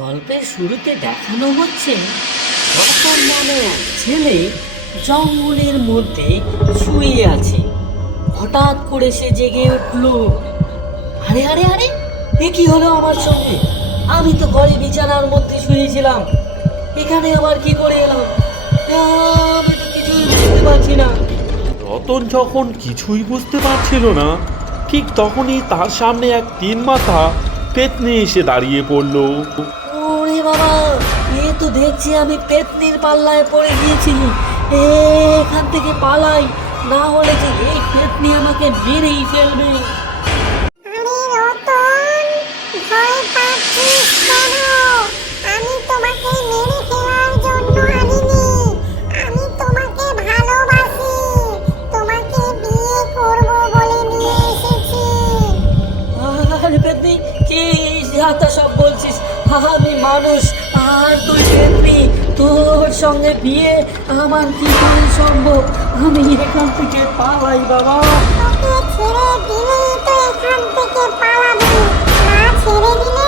গল্পের শুরুতে দেখানো হচ্ছে রতন নামে এক ছেলে জঙ্গলের মধ্যে শুয়ে আছে। হঠাৎ করে সে জেগে উঠল। আরে আরে আরে, এ কি হলো আমার সঙ্গে? আমি তো ঘরে বিছানার মধ্যে শুয়েছিলাম। এখানে আবার কি করে এলাম? আমি তো কিছুই বুঝতে পারছি না। রতন যখন কিছুই বুঝতে পারছিল না, ঠিক তখনই তার সামনে এক তিন মাথা পেতনি এসে দাঁড়িয়ে পড়ল। বাবা এ তো দেখছি আমি পেতনির পাল্লায় পড়ে গিয়েছি। এখান থেকে পালাই না হলে যে এই পেতনি আমাকে মেরেই ফেলবে। কি সব বলছিস? আমি মানুষ, আর তুই এমনি তোর সঙ্গে বিয়ে আমার কি করে সম্ভব? আমি এখান থেকে পালাই, বাবা। ছেড়ে দিলে তো এখান থেকে পালাবি। না ছেড়ে দিলে